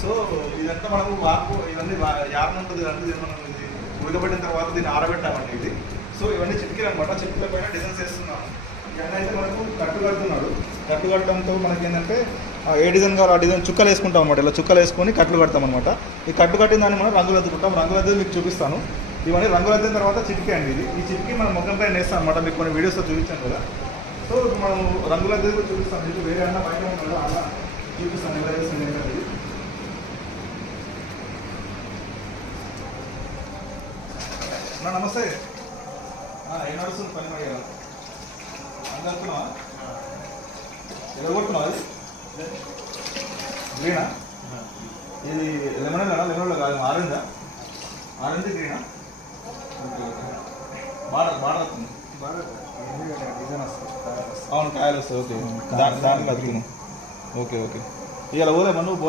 So ఇదంతా మనము వాపు ఇవన్నీ యార్న్ ఉంటుంది అంటే ఇది మనం ఇది ఉడకబెట్టిన తర్వాత దీన్ని ఆరబెట్టామండి ఇది. సో ఇవన్నీ చిట్కీలు అనమాట. చిట్కీల పైన డిజైన్స్ వేస్తున్నాము. ఇవన్నీ అయితే మనకు కట్టు కడుతున్నాడు. కట్టు కట్టడంతో మనకి ఏంటంటే ఏ డిజైన్ కావాలో ఆ డిజైన్ చుక్కలు వేసుకుంటాం అనమాట. ఇలా చుక్కలు వేసుకొని కట్లు కడతాం అనమాట. ఈ కట్టు కట్టిన దాన్ని మనం రంగులు అద్దుకుంటాం. రంగులు అద్దె మీకు చూపిస్తాను. ఇవన్నీ రంగులు అద్దిన తర్వాత చిట్కీ అండి ఇది. ఈ చిట్కీ మనం ముఖం పైన వేస్తాం అనమాట. మీకు కొన్ని వీడియోస్లో చూపించాను కదా. సో మనం రంగుల అద్దె కూడా చూపిస్తాం. మీకు వేరే అన్న బయట ఉన్నాడు అలా చూపిస్తాను ఎలా వేస్తుంది ఏంటంటే ఇది. నమస్తే. ఏం నడుస్తుంది పని మరి అందరుకున్నావా? ఎలా కొట్టున్నావా? అది గ్రీనా? ఇది లెమన్ లెమన్లో కాదు ఆరెంజా? ఆరెంజ్ గ్రీనా? Okay okay. బాగా వస్తుంది. డిజైన్ వస్తుంది. అవును కాయలు వస్తుంది. ఓకే దాంట్లో వస్తున్నాం. Okay okay. ఇలా పోలేమా నువ్వు?